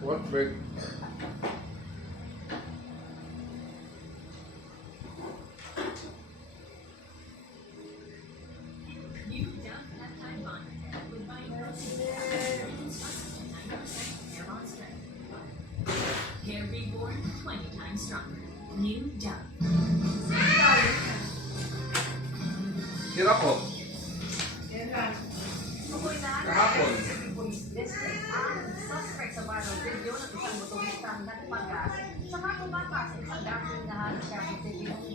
What break? Hair reborn 20 times stronger. New Dove. Sira ko. Kahapon. District ang suspect sa viral video ng isang motoristang nagpagas sa matumatas sa isang gasolinahan sa Quezon City noong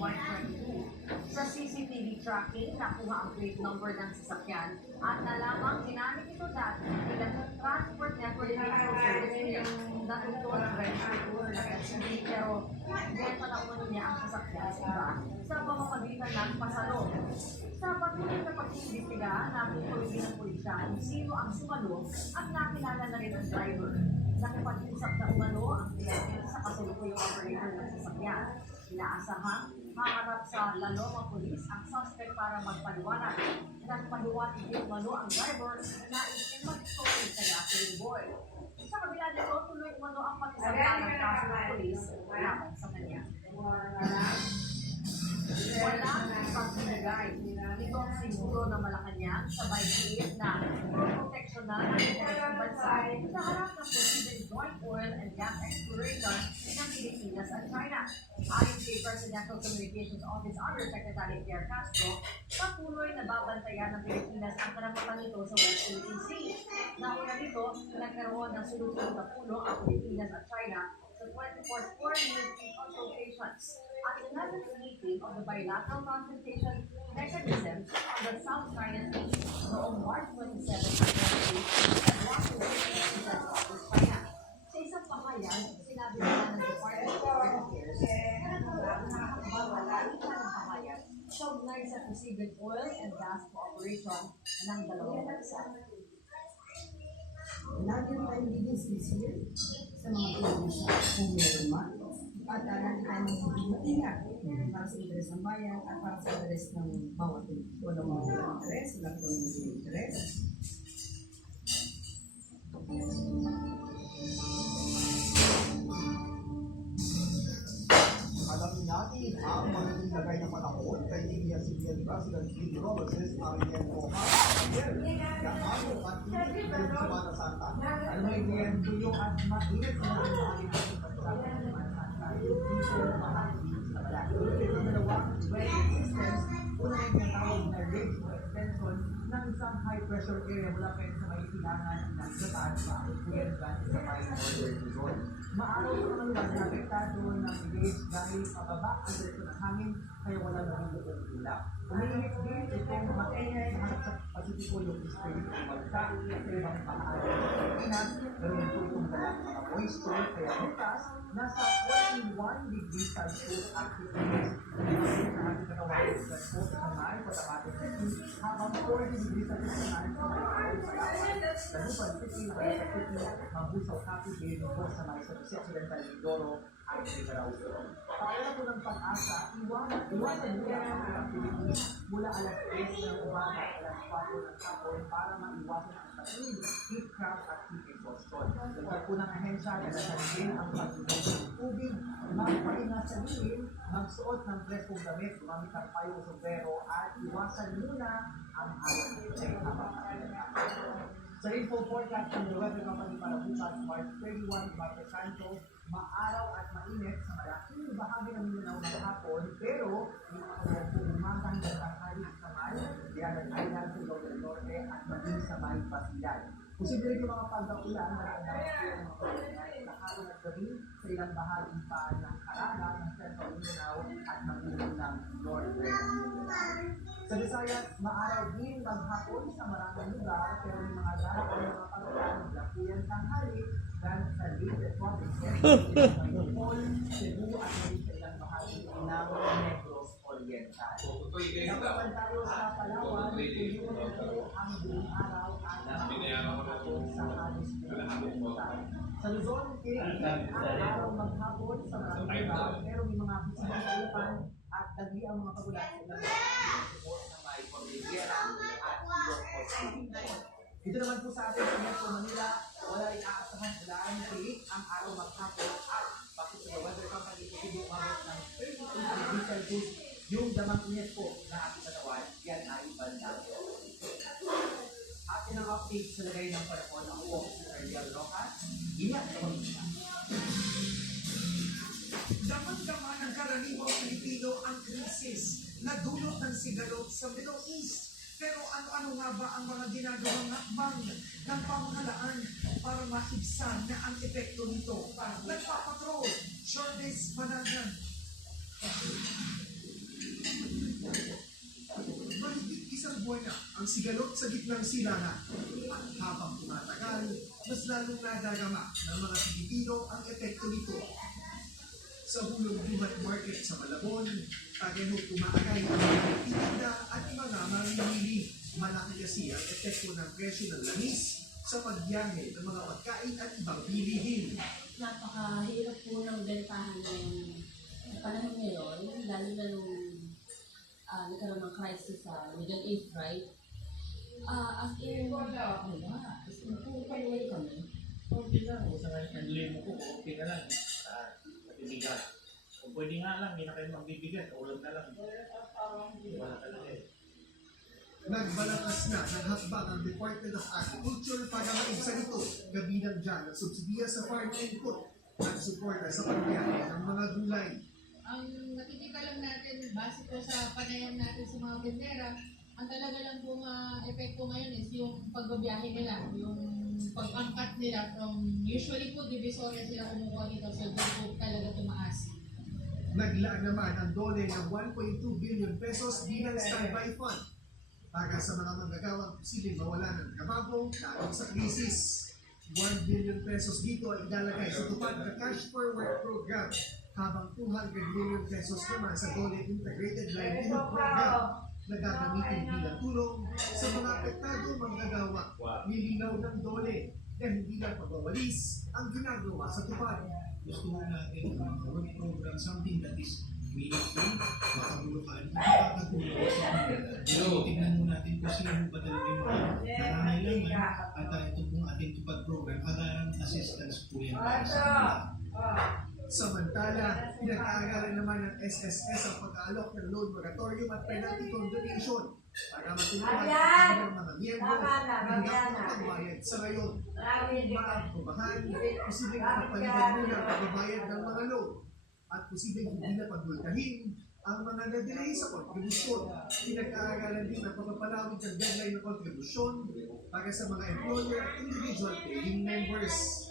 122. Sa CCTV tracking, nakuha ang plate number ng sasakyan at nalamang ginamit ito dati bilang transport network service na ito ang register ng SUV pero benta na umano niya ang sasakyan sa iba sa pamamagitan ng pasalo. Sa patuloy na pag-iimbestiga, nakukulit din ng pulisya kung sino ang sumalo at nakilala na rin ang driver. Nakipag-usap na umano ang PNP sa kasalukuyang operator ng sasakyan. Inaasahang haharap sa Laloma Police ang suspect para magpaliwanag. Nagpaliwanag din umano ang driver na nais mag-story sa gasoline boy. Sa kabila nito, tuloy umano ang pag-isangka ng kaso ng polis laban sa kanya. Wala isang binigay. Ito ang siguro na Malacanang sabay diit na pro-protection na ng international bansa sa harap ng posibleng joint oil and gas exploration ng Pilipinas at China. Ayon kay Presidential Communications Office Undersecretary Pierre Castro, patuloy na babantayan ng Pilipinas ang karapatan nito sa West Philippine Sea. Nauna nito, nagkaroon ng sulutong na pulo ang Pilipinas at China sa 24th Foreign Consultations at 11th meeting of the Bilateral Consultation Mechanism on the South China Sea noong March 27, 2023 at Washington, China. Sa isang pahayag, sinabi nila ng Department of Foreign Affairs na nakakabawala ng pahayag kaugnay sa posibleng oil and gas cooperation ng dalawang bansa. Lagi tayong bigyan sinisir sa mga probinsya kung meron man at lagi tayong mag-ingat para sa interes ng bayan at para sa interes ng bawat walang mga interes, walang mga interes. Alamin natin ang magiging lagay ng panahon kay ABS-CBN President Meteorologist Ariel Rojas. Gaano at init ngayong Semana Santa. Alam mo, Adrian, tuyo at mainit sa mga bahagi ng pagkakasama ng Semana Santa. Dito, mahapin sa balat. Ito dalawang weather systems. Una yung tinatawag na range o extension ng isang high-pressure area mula pa sa may silangan ng Japan sa Influenza sa may northern Luzon. Maaraw sa mga lugar na apektado ng waves dahil pababa ang direksyon ng hangin kaya wala na rin buong ulap. Umihit din itong maingay na hanap sa Pasipiko yung spring ng bansa sa ibang pahagi ng Pilipinas pero ito itong dalang mga moisture kaya bukas nasa 41 degrees Celsius activities. Ang sa ating kanawain sa Coast ng May, Cotabato City, habang 40 degrees Celsius na sa May Palawan, Tagupan City, Baeta City, Mabusaw Cavite, Lubos sa May sa Occidental Mindoro at Mindanao. Para po ng pag-asa, iwasan nila ang activities mula alas 3 ng umaga at alas 4 ng hapon para maiwasan ang fatigue, heat cramp at heat exhaustion. Dagdag po ng ahensya na nasalin ang pag-inom ng tubig, magpahinga sa lilim, magsuot ng preskong damit, gumamit ng payo o sombrero at iwasan muna ang alam ng check habang nakilala. Sa info forecast ng The Weather Company para bukas, March 31, Martes Santo, maaraw at mainit sa malaking bahagi ng Mindanao ng hapon, pero may mga pagkakong umaga hanggang tanghali sa May, Dianan Island, Surigao del Norte at maging sa May Basilan. Posible rin yung mga pagkaulan na nagdamag po ng mga pagkakit na halo at gabi sa ilang bahagi pa ng Caraga, ng Central Mindanao at maging ng Northern Mindanao. Sa Visayas, maaraw din maghapon sa maraming lugar pero may mga darating ng mga pagkaulan mula po yan tanghali dahil sa Leyte provinces, Bohol, Cebu at maging sa ilang bahagi ng Negros Oriental. Napapan tayo sa Palawan, tuloy ang buong araw at maghapon sa halos sa Luzon, ang araw maghapon sa maraming lugar pero may mga bisita sa upan at dagli ang mga pagulat sa ilang support ng may Cordillera at Ilocos City. Ito naman po sa atin sa Metro Manila, wala rin aasahan ulan pilit ang araw maghapon at bakit sa weather company ito umabot ng 32 degrees Celsius yung damang init po na ating katawan. Yan ay banda. At yun ang update sa lagay ng panahon. Ako po si Ariel Rojas. Ingat sa pamilya. Daman-dama ng karaniwang Pilipino ang krisis na dulot ng sigalot sa Middle East. Pero ano-ano nga ba ang mga ginagawang hakbang ng pamahalaan para maibsan na ang epekto nito? Nagpapatrol, Shorties Managan. Mahigit isang buwan na ang sigalot sa gitnang silangan. At habang tumatagal, mas lalong nadagama ng mga Pilipino ang epekto nito. Sa Hulog Duhat Market sa Malabon, Tagenho kumaagay ang mga titinda at mga mamimili. Malaki kasi ang epekto ng presyo ng langis sa pagbiyahe ng mga pagkain at ibang bilihin. Napakahirap po ng bentahan ng panahon ngayon, lalo na nung nagkaroon ng crisis sa Middle East, right? As in, wala. As in, paluwal kami. Okay lang, kung sa nanlimo ko, okay na lang. Bibigat. Kung pwede nga lang, hindi na kayo magbibigat, ulam na lang. Wala talaga eh. Nagbalakas na ng hakbang ang Department of Agriculture para maibsan ito, kabilang dyan ang subsidiya sa farm input at suporta sa pagbiyahe ng mga gulay. Ang nakikita lang natin, base po sa panayam natin sa mga bendera, ang talaga lang pong epekto ngayon is yung pagbabiyahe nila, yung pag-angkat nila from, usually po, Divisoria sila kumukuha dito, so doon po talaga tumaas. Naglaan naman ang dole ng 1.2 billion pesos bilang standby fund para sa mga manggagawang posibleng mawala ng trabaho dahil sa krisis. 1 billion pesos dito ay ilalagay sa tupad na Cash for Work program, habang 200 million pesos naman sa dole Integrated Livelihood Program na gagamitin bilang tulong sa mga apektado manggagawa. Nilinaw ng dole na hindi lang pagwawalis ang ginagawa sa tupad. Gusto natin ang work program, something that is meaningful, makabulukan, makakatulong sa kanila. So, tingnan mo natin kung sino ba talaga yung mga nangangailangan at ito pong ating tupad program, agarang assistance po yan para sa kanila. Samantala, pinag-aagalan naman ng SSS ang pag-aalok ng loan moratorium at penalty condonation para matulungan ang mga miyembro na hirap magbayad sa ngayon. Kung maaprubahan, posibleng kapalitan muna ang pagbabayad ng mga loan at posibleng hindi na pagbulkahin ang mga na-delay sa kontribusyon. Pinag-aagalan din ang pagpapalawig ng deadline ng kontribusyon para sa mga employer at individual paying members.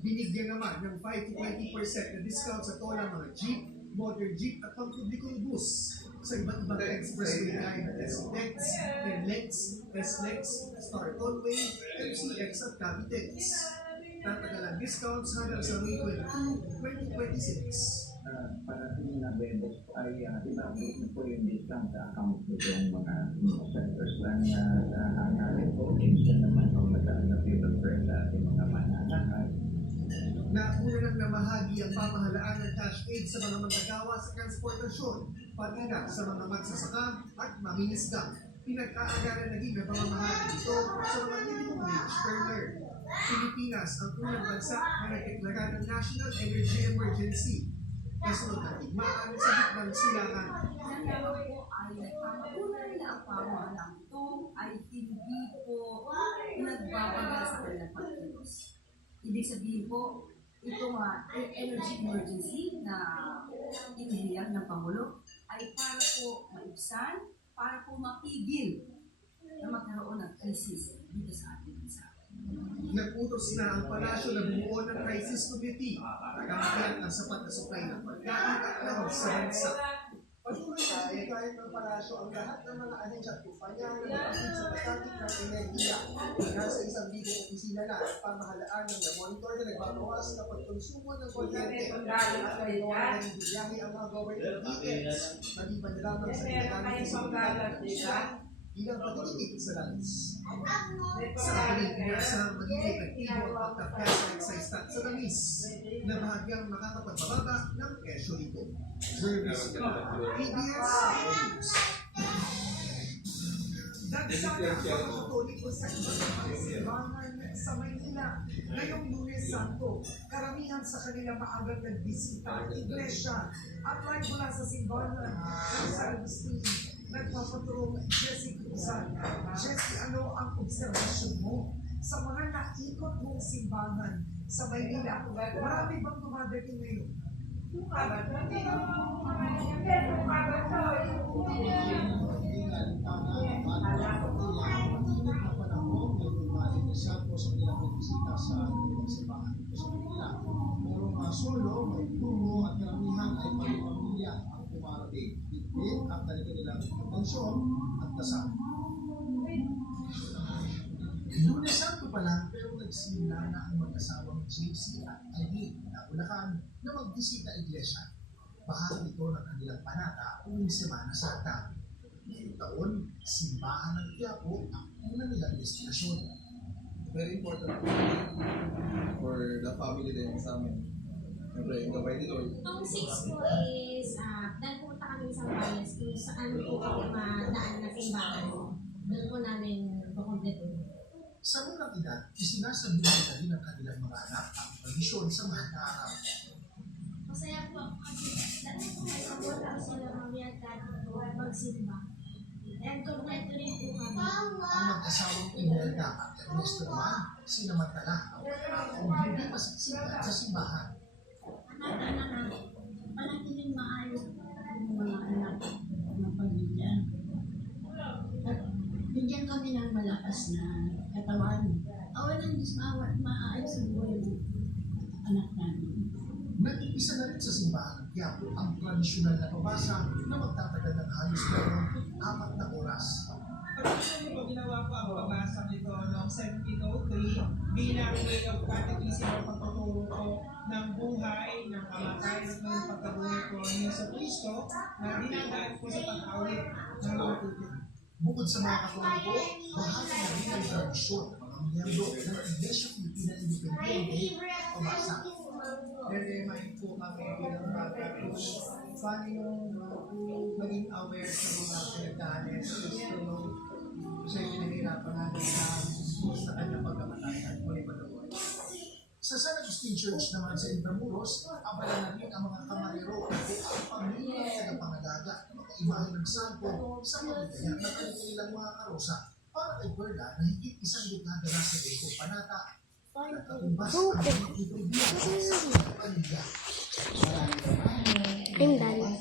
Binigyan naman ng 5 to 20% na discount sa tola mga jeep, motor jeep at pampublikong bus sa iba't ibang expressway line na SLEX, NLEX, SLEX, Star Tollway, MCX at Cavitex. Tatagalan discounts hanggang sa May 22, 2026. Para sa mga vendors ay tinapos na po yung discount sa account nitong mga centers lang na hangarin po. Minsan naman ang mataan na paper sa ating mga mananahan. Nauna nang namahagi ang pamahalaan ng cash aid sa mga manggagawa sa transportasyon, pati na sa mga magsasaka at mangingisda. Pinagkaagalan na din ang pamamahagi ito sa mga minimum wage earner. Pilipinas ang unang bansa na nagdeklara ng National Energy Emergency. Kasunod ng digmaan sa gitnang silangan. Yan naman po ay nagpapatunay na ang pamahalaan ito ay hindi po nagbabagal sa kanilang pagkilos. Ibig sabihin po, itong energy emergency na inihiyang ng Pangulo ay para po maibsan, para po mapigil na magkaroon ng krisis dito sa ating bansa. Nag-utos na ang palasyo na bumuo ng crisis committee para gampanan ang sapat na supply ng pagkain at lahos sa bansa. Patuloy na kahit ng palasyo ang lahat ng mga ahensya at kumpanya na nakapit sa pagkatik ng enerhiya. Nasa isang video opisina na ang pamahalaan ng monitor na nagbabawas sa pagkonsumo ng kuryente at nagawa ng biyahe ang mga government tickets maliban na lamang sa ginagamit sa pagkakat bilang pagkikit sa langis. Sa Pilipinas na magiging epektibo ang pagtapos sa excise tax sa langis na bahagyang makakapagbababa ng presyo nito. Service PBS News. Nagsama ang mga Katoliko sa iba't ibang simbahan sa Maynila. Ngayong Lunes Santo, karamihan sa kanila maagang nagbisita ang iglesia at live mula sa simbahan ng San Agustin. Nagpapaturong Jessie Cruzan. Jessie, ano ang obserbasyon mo sa mga naikot mong simbahan sa Maynila? Marami bang dumadating ngayon? Solo, may tungo at karamihan ay pamilya ang pumarating. Bitbit ang kanilang intensyon at dasal. Lunes Santo pa lang pero nagsimula na ang mag-asawang JC at Aileen na Bulacan na magbisita iglesia. Bahagi ito ng kanilang panata tuwing Semana Santa. Ngayong taon, simbahan ng Quiapo ang una nilang destinasyon. Very important for the family din sa amin. Siyempre, yung gabay ni Lord. Ang 6 po is, dahil pumunta kami sa Bayas, kung saan po kami madaan na simbahan. Doon po namin kukumpleto. Sa unang edad, isinasabuhay din ng kanilang mga anak ang tradisyon sa mahal na araw. Masaya po ako kasi dahil po may support sila kami at dati po magsimba. And kumpleto rin po kami. Ang mag-asawang Imelda at Ernesto naman, sinamantala kung hindi masiksikan sa simbahan. Anak-anak, panatiling maayos ang mga anak ng pamilya. At bigyan kami ng malakas na katawan. Awalan Diyos maayos ang buhay ng anak namin. Nag-iisa na rin sa simbahan ng Quiapo ang tradisyonal na pabasa na magtatagal ng halos 4 na oras. Actually po, ginawa ko ang pabasa nito noong 1703 bilang way of catechism o pagtuturo ko ng buhay, ng kamatay, at ng pagkabuhay ko ng Yeso Cristo na dinadaan ko sa pag-awit ng mga tubig. Bukod sa mga Katoliko, bahagi na rin ang tradisyon ng mga miyembro ng Iglesia Filipina Independiente pabasa. Very mindful kami bilang bata kung paano yung maging aware sa mga pinagdaanan sa Kristo nung siya yung pinahirapan natin sa kanyang pagkamatay at muli patuloy. Sa San Agustin Church naman sa Intramuros, abala na rin ang mga kamarero o ang pamilya ng tagapangalaga ng mga imahe ng santo sa pagkaya ng kanilang mga karosa para kay Perla na higit 1 dekada na sa Dekong Panata para katumbas ang mga iprobiya sa pamilya. I'm done.